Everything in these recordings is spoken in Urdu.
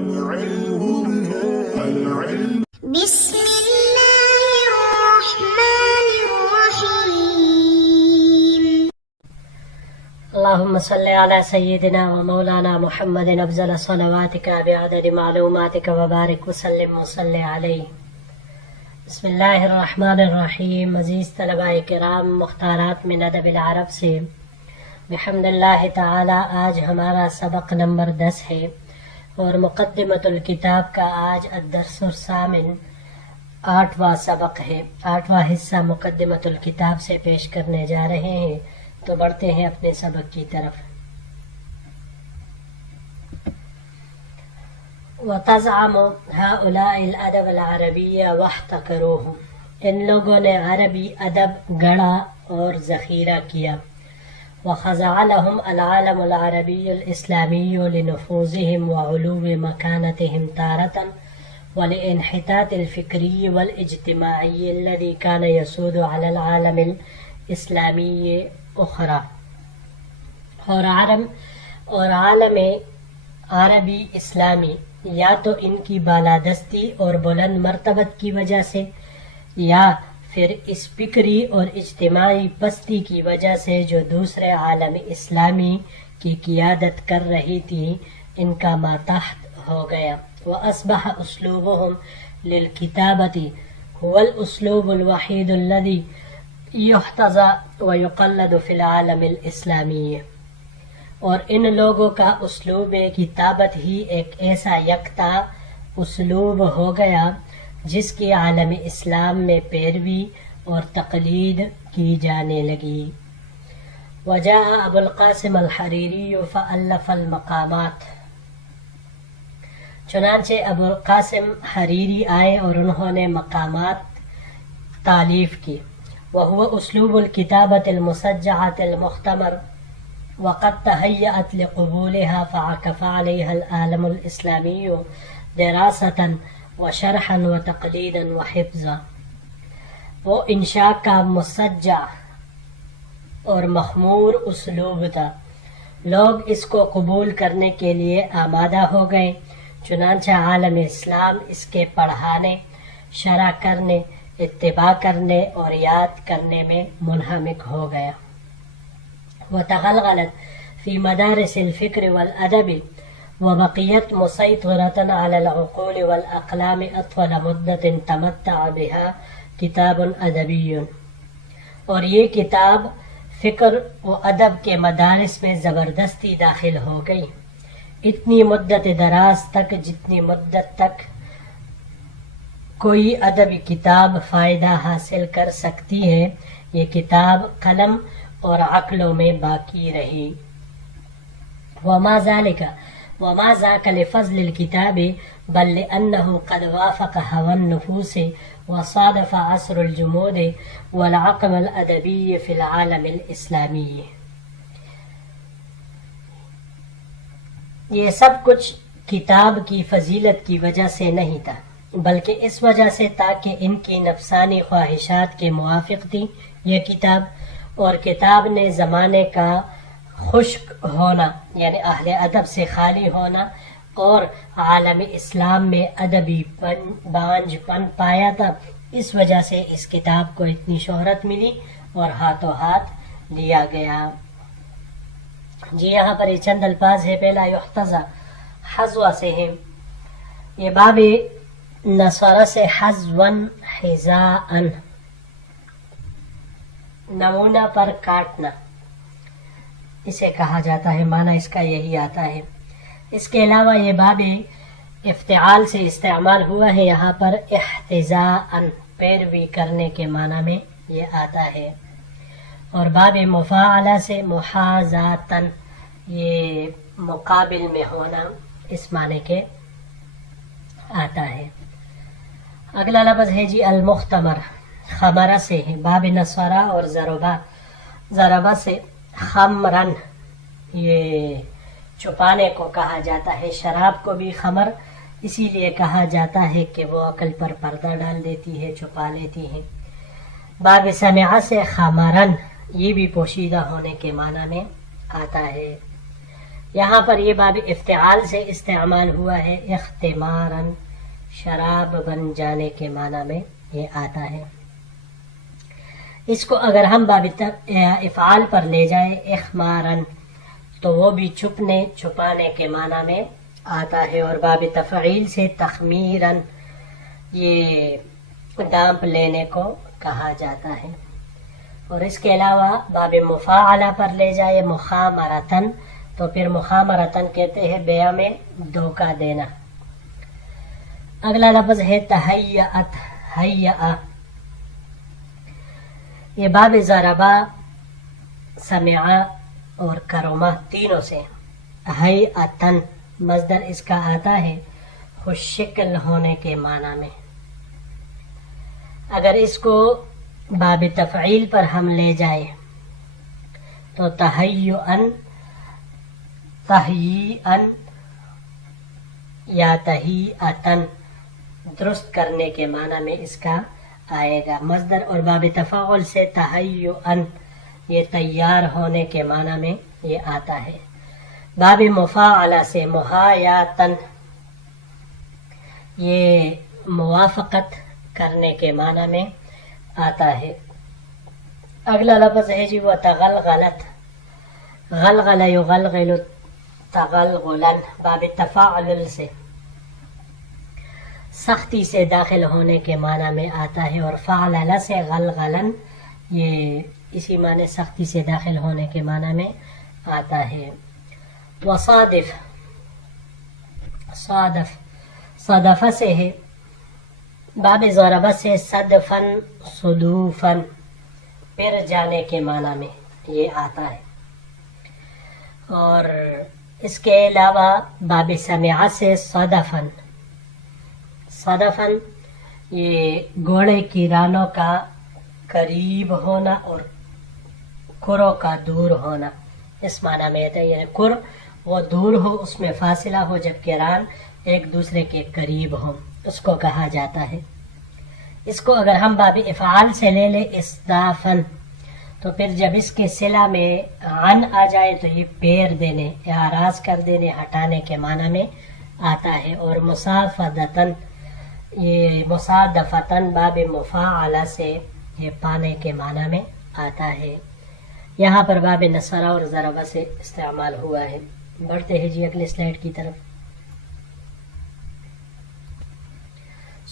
بسم الله الرحمن الرحيم. اللهم صل على سيدنا ومولانا محمد أفضل صلواتك بعدد معلوماتك وبارك وسلم وصل عليه. بسم اللہ الرحمن الرحیم. عزیز طلباء کرام، مختارات من ادب العرب سے بحمد اللہ تعالی آج ہمارا سبق نمبر 10 ہے اور مقدمۃ الکتاب کا آج الدرس الثامن 8واں سبق ہے. 8واں حصہ مقدمۃ الکتاب سے پیش کرنے جا رہے ہیں، تو بڑھتے ہیں اپنے سبق کی طرف. وَتَزْعَمُ هَؤُلَاءِ الْأَدَبَ الْعَرَبِيَّ وَاحْتَقَرُوهُ، ان لوگوں نے عربی ادب گڑا اور ذخیرہ کیا. وَخَضَعَ لَهُمْ الْعَالَمُ الْعَرَبِيُّ الْإِسْلَامِيُّ لِنُفُوذِهِمْ وَعُلُوِّ مَكَانَتِهِمْ تَارَةً وَلِإِنْحِطَاطِ الْفِكْرِيِّ وَالْإِجْتِمَاعِيِّ الَّذِي كَانَ يَسُودُ عَلَى الْعَالَمِ الْإِسْلَامِيِّ أُخْرَى. اور عالم عربی اسلامی یا تو ان کی بالادستی اور بلند مرتبت کی وجہ سے یا پھر اس فکری اور اجتماعی پستی کی وجہ سے جو دوسرے عالم اسلامی کی قیادت کر رہی تھی، ان کا ماتحت ہو گیا. وَأَصْبَحَ أُسْلُوبُهُمْ لِلْكِتَابَةِ هُوَ الْأُسْلُوبُ الْوَحِيدُ الَّذِي يُحْتَذَى وَيُقَلَّدُ فِي الْعَالَمِ الْإِسْلَامِيِّ. اور ان لوگوں کا اسلوب کتابت ہی ایک ایسا یکتا اسلوب ہو گیا جس کی عالم اسلام میں پیروی اور تقلید کی جانے لگی. وجاء ابو القاسم الحریری فألف المقامات، چنانچہ ابو القاسم حریری آئے اور انہوں نے مقامات تالیف کی. وهو اسلوب الكتابة المسجعة المختمر وقد تهيأت لقبولها فعكف عليها العالم الإسلامي دراسة وشرحا وتقليدا وحفظا. وہ انشاء کا مسجع اور مخمور اسلوب تھا، لوگ اس کو قبول کرنے کے لیے آمادہ ہو گئے، چنانچہ عالم اسلام اس کے پڑھانے، شرح کرنے، اتباع کرنے اور یاد کرنے میں منہمک ہو گیا. وتغلغلت في مدارس الفكر والأدب وبقيت مسيطرة على العقول والأقلام أطول مدة تمتع بها كتاب أدبي. اور یہ کتاب فکر و ادب کے مدارس میں زبردستی داخل ہو گئی، اتنی مدت دراز تک جتنی مدت تک کوئی ادبی کتاب فائدہ حاصل کر سکتی ہے، یہ کتاب قلم اور عقلوں میں باقی رہی. وما ذاك لفضل الكتاب بل لأنه قد وافق هوى النفوس وصادف عصر الجمود والعقم الأدبي في العالم الإسلامي. یہ سب کچھ کتاب کی فضیلت کی وجہ سے نہیں تھا، بلکہ اس وجہ سے تاکہ ان کی نفسانی خواہشات کے موافق تھی یہ کتاب، اور کتاب نے زمانے کا خشک ہونا یعنی اہل ادب سے خالی ہونا اور عالم اسلام میں ادبی بانجھ پن پایا تھا. اس وجہ سے اس کتاب کو اتنی شہرت ملی اور ہاتھوں ہاتھ لیا گیا. جی یہاں پر یہ چند الفاظ ہے. پہلا یحتضی حظوہ سے ہے، یہ باب نصرہ سے حظواً حذاءً، نمونہ پر کاٹنا اسے کہا جاتا ہے، معنی اس کا یہی آتا ہے. اس کے علاوہ یہ باب افتعال سے استعمال ہوا ہے، یہاں پر احتذاءً پیروی کرنے کے معنی میں یہ آتا ہے. اور باب مفاعلہ سے محاذاتً، یہ مقابل میں ہونا اس معنی کے آتا ہے. اگلا لفظ ہے جی المختمر، خمرہ سے ہے. باب نصرہ اور ضربہ سے خمرن، یہ چھپانے کو کہا جاتا ہے. شراب کو بھی خمر اسی لیے کہا جاتا ہے کہ وہ عقل پر پردہ ڈال دیتی ہے، چھپا لیتی ہے. باب سمعہ سے خمرن، یہ بھی پوشیدہ ہونے کے معنی میں آتا ہے. یہاں پر یہ باب افتعال سے استعمال ہوا ہے، اختمارا شراب بن جانے کے معنی میں یہ آتا ہے۔ اس کو اگر ہم باب افعال پر لے جائیں اخمارن تو وہ بھی چھپنے چھپانے کے معنی میں آتا ہے، اور باب تفعیل سے تخمیرن یہ ڈانپ لینے کو کہا جاتا ہے۔ اور اس کے علاوہ باب مفاعلہ پر لے جائے مخامرتن تو پھر مخامرتن کہتے ہیں بیع میں دھوکہ دینا۔ اگلا لفظ ہے تہیأت، ہیأ، یہ باب ضربا، سمعا اور کرما تینوں سے ہیئتن مصدر اس کا آتا ہے خوش شکل ہونے کے معنی میں۔ اگر اس کو باب تفعیل پر ہم لے جائیں تو تہیئن، تہیئن یا تہیئتن درست کرنے کے معنی میں اس کا آئے گا مصدر، اور باب تفاعل سے تہیئن یہ تیار ہونے کے معنی میں یہ آتا ہے۔ باب مفاعلہ سے محایاتن یہ موافقت کرنے کے معنی میں آتا ہے۔ اگلا لفظ ہے جی وہ تغلغلت، غلغل یغلغل تغلغلا، باب تفاعل سے سختی سے داخل ہونے کے معنی میں آتا ہے، اور فعلل سے غلغلن یہ اسی معنی سختی سے داخل ہونے کے معنی میں آتا ہے۔ وصادف، صادف صدف سے ہے، باب ضربت سے صدفن صدوفن پھر جانے کے معنی میں یہ آتا ہے، اور اس کے علاوہ باب سمعہ سے صدفن، صدفن یہ گھوڑے کی رانوں کا قریب ہونا اور کروں کا دور ہونا، اس معنی میں ہے، یعنی کر وہ دور ہو، اس میں فاصلہ ہو، جبکہ ران ایک دوسرے کے قریب ہو، اس کو کہا جاتا ہے۔ اس کو اگر ہم باب افعال سے لے لیں اصدافن تو پھر جب اس کے صلہ میں عن آ جائے تو یہ پیر دینے، اعراض کر دینے، ہٹانے کے معنی میں آتا ہے، اور مصافدتن یہ مصادفتن باب مفاعلہ سے یہ پانے کے معنی میں آتا ہے۔ یہاں پر باب نصرہ اور ضربہ سے استعمال ہوا ہے۔ بڑھتے ہیں جی اگلے سلائیڈ کی طرف۔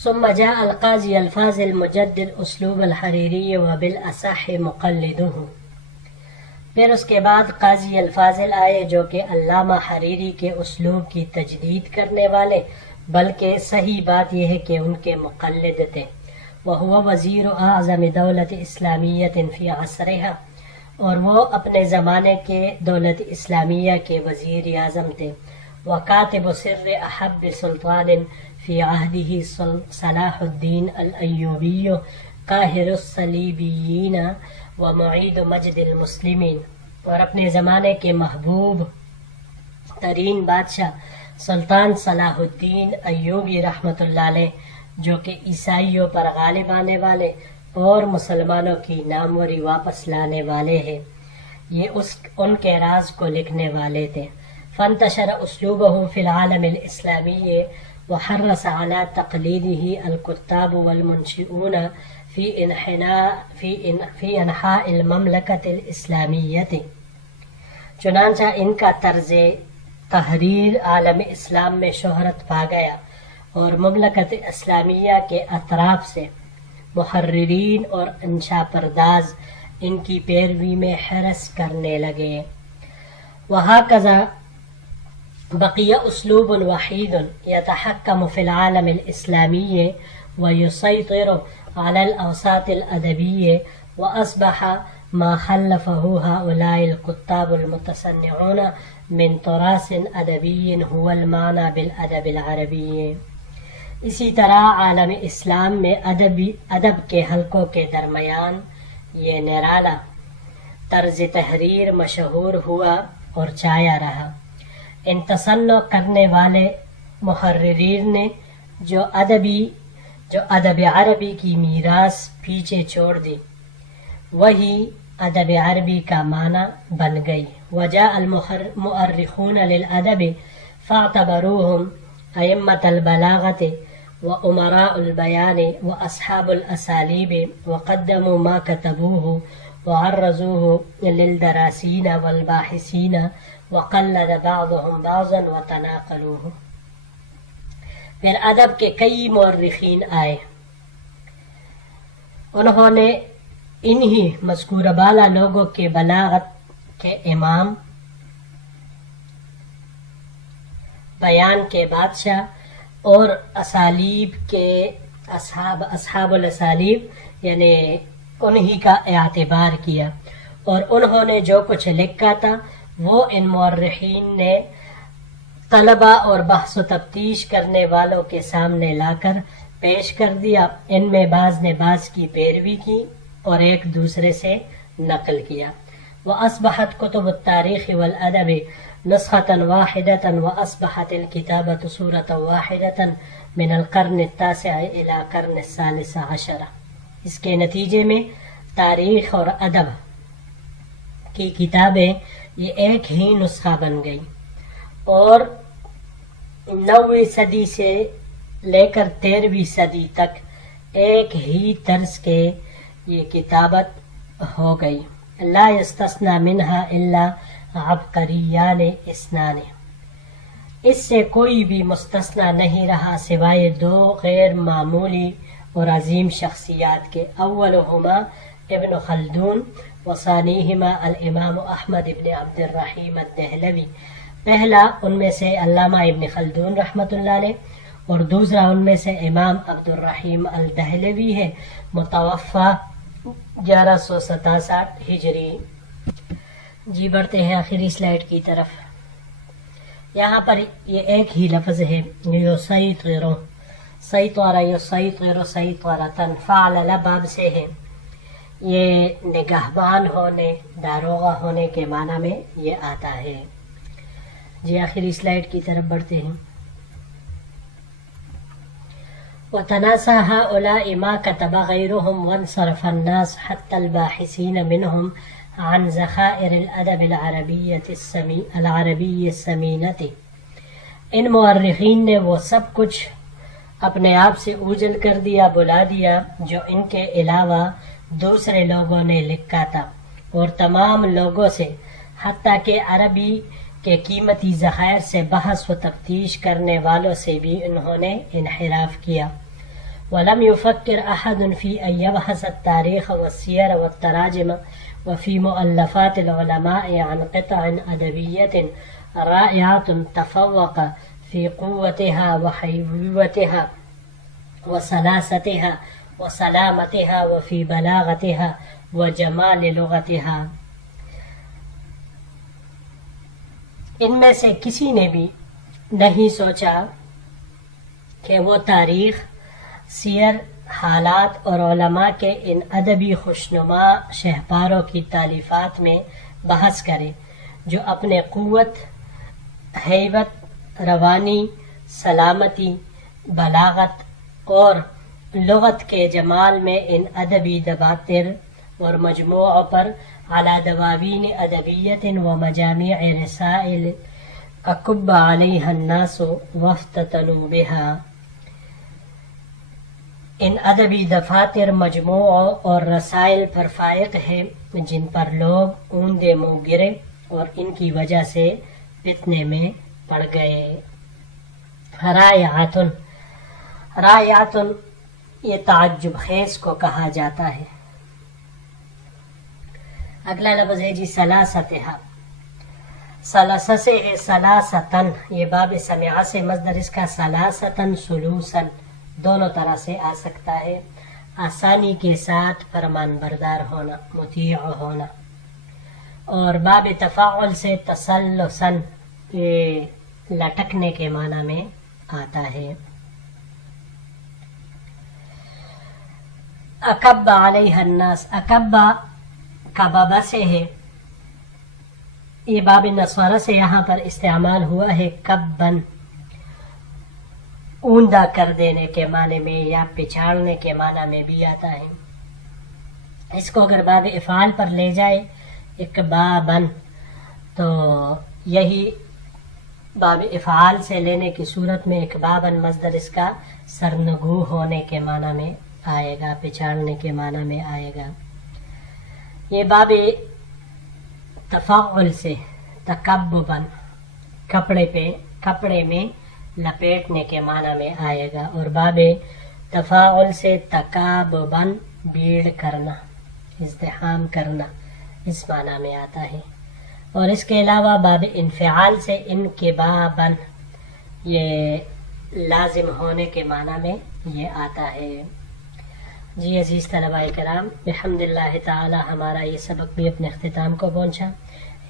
ثم جاء القاضی الفاظ المجدد اسلوب الحریری وبالاصح مقلدہ، پھر اس کے بعد قاضی الفاظل آئے جو کہ علامہ حریری کے اسلوب کی تجدید کرنے والے، بلکہ صحیح بات یہ ہے کہ ان کے مقلد تھے۔ وهو وزیر اعظم دولت اسلامیت فی عصرها، اور وہ اپنے زمانے کے دولت اسلامیہ کے وزیر اعظم تھے۔ وکاتب سر احب سلطان فی عہدہ صلاح الدین الایوبی قاہر الصلیبیین ومعید مجد المسلمین، اور اپنے زمانے کے محبوب ترین بادشاہ سلطان صلاح الدین ایوبی رحمۃ اللہ علیہ، جو کہ عیسائیوں پر غالب آنے والے اور مسلمانوں کی ناموری واپس لانے والے ہیں، یہ ان کے راز کو لکھنے والے تھے۔ فانتشر اسلوبہ فی العالم الاسلامی وحرص على تقلیدہ الکتاب والمنشئون فی انحاء المملکۃ الاسلامیۃ، چنانچہ ان کا طرز تحریر عالم اسلام میں شہرت پا گیا، اور مملکت اسلامیہ کے اطراف سے محررین اور انشا پرداز ان کی پیروی میں حرص کرنے لگے۔ وہکذا بقی اسلوب وحید یتحکم فی العالم الاسلامی ویسیطر علی الاوساط الادبی، واصبح ما خلفه هؤلاء الكتاب المتصنعون من تراث ادبی هو المعنى بالادب العربی۔ اسی طرح عالم اسلام میں ادب کے حلقوں کے درمیان یہ نرالا طرز تحریر مشہور ہوا اور چھایا رہا۔ ان تصنع کرنے والے محررین نے جو ادب عربی کی میراث پیچھے چھوڑ دی، وہی ادب عربی کا معنی بن گئی. وجاء المؤرخون للادب فاعتبروهم ائمة البلاغة وامراء البيان واصحاب الاساليب وقدموا ما كتبوه وعرضوه للدراسين والباحثين وقلد بعضهم بعضا وتناقلوه. پھر ادب کے کئی مورخین آئے، انہوں نے انہی مذکورہ بالا لوگوں کے بلاغت کے امام، بیان کے بادشاہ اور اسالیب کے اصحاب الاسالیب یعنی انہی کا اعتبار کیا، اور انہوں نے جو کچھ لکھا تھا وہ ان مورخین نے طلبہ اور بحث و تفتیش کرنے والوں کے سامنے لا کر پیش کر دیا. ان میں بعض نے بعض کی پیروی کی اور ایک دوسرے سے نقل کیا. وأصبحت كتب التاريخ والأدب نسخة واحدة وأصبحت الكتابة صورة واحدة من القرن التاسع إلى قرن الثالث عشر. اس کے نتیجے میں تاریخ اور ادب کی کتابیں یہ ایک ہی نسخہ بن گئی، اور 9ویں صدی سے لے کر 13ویں صدی تک ایک ہی طرز کے یہ کتابت ہو گئی. لا یستثنی منہا الا عبقریان اثنان، اس سے کوئی بھی مستثنی نہیں رہا سوائے 2 غیر معمولی اور عظیم شخصیات کے. اولہما ابن خلدون وثانیہما الامام احمد ابن عبد الرحیم الدہلوی. پہلا ان میں سے علامہ ابن خلدون رحمۃ اللہ علیہ، اور دوسرا ان میں سے امام عبد الرحیم الدہلوی ہے، متوفی 1167 ہجری. جی بڑھتے ہیں آخری سلائیڈ کی طرف. یہاں پر یہ ایک ہی لفظ ہے یسیطر، سیطر یسیطر سیطرتن، فعل باب سے ہے. یہ نگہبان ہونے، داروغہ ہونے کے معنی میں یہ آتا ہے. جی آخری سلائیڈ کی طرف بڑھتے ہیں. وتناسى هؤلاء ما كتب غيرهم وانصرف الناس حتى الباحثين منهم عن ذخائر الأدب العربي السمينة. ان مورخین نے وہ سب کچھ اپنے آپ سے اوجھل کر دیا، بلا دیا جو ان کے علاوہ دوسرے لوگوں نے لکھا تھا، اور تمام لوگوں سے، حتیٰ کہ عربی کے قیمتی ذخائر سے بحث و تفتیش کرنے والوں سے بھی انہوں نے انحراف کیا. ولم يفكر أحد في أن يبحث التاريخ والسير والتراجم وفي مؤلفات العلماء عن قطع أدبية رائعة تفوق في قوتها وحيويتها وسلاستها وسلامتها وفي بلاغتها وجمال لغتها. ان میں سے کسی نے بھی نہیں سوچا کہ وہ تاریخ، سیر، حالات اور علماء کے ان ادبی خوشنما شہپاروں کی تالیفات میں بحث کرے جو اپنے قوت، ہیبت، روانی، سلامتی، بلاغت اور لغت کے جمال میں ان ادبی دفاتر اور مجموعوں پر على دواوین ادبیت و مجامع رسائل اکب علیہ الناس وافتتنوا بها. ان ادبی دفاتر، مجموعوں اور رسائل پر فائق ہے جن پر لوگ اوندے منہ گرے اور ان کی وجہ سے فتنے میں پڑ گئے. رائعاتن یہ تعجب خیز کو کہا جاتا ہے. اگلا لفظ ہے جی سلاستہا. سلاسہ سے ہے سلاستن، یہ باب سمعہ سے مصدر اس کا سلاستن سلوسن دونوں طرح سے آ سکتا ہے. آسانی کے ساتھ فرمان بردار ہونا، مطیع ہونا. اور باب تفاعل سے تسلسن، یہ لٹکنے کے معنی میں آتا ہے. اکب علیہ الناس، اکبا کبابا سے ہے، یہ باب نصارہ سے یہاں پر استعمال ہوا ہے. کبن اوندا کر دینے کے معنی میں یا پچھاڑنے کے معنی میں بھی آتا ہے. اس کو اگر باب افعال پر لے جائے اکبابن تو یہی باب افعال سے لینے کی صورت میں اکبابن مصدر اس کا سرنگو ہونے کے معنی میں آئے گا، پچھاڑنے کے معنی میں آئے گا۔ یہ باب تفاعل سے تکببن کپڑے میں لپیٹنے کے معنی میں آئے گا، اور باب تفاعل سے تکاببن بھیڑ کرنا، ازدحام کرنا اس معنی میں آتا ہے۔ اور اس کے علاوہ باب انفعال سے انکبابن یہ لازم ہونے کے معنی میں یہ آتا ہے۔ جی عزیز طلباء کرام، بحمد اللہ تعالی ہمارا یہ سبق بھی اپنے اختتام کو پہنچا۔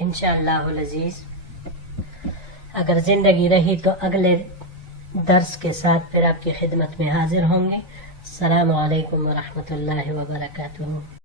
انشاءاللہ العزیز اگر زندگی رہی تو اگلے درس کے ساتھ پھر آپ کی خدمت میں حاضر ہوں گے۔ السلام علیکم ورحمۃ اللہ وبرکاتہ۔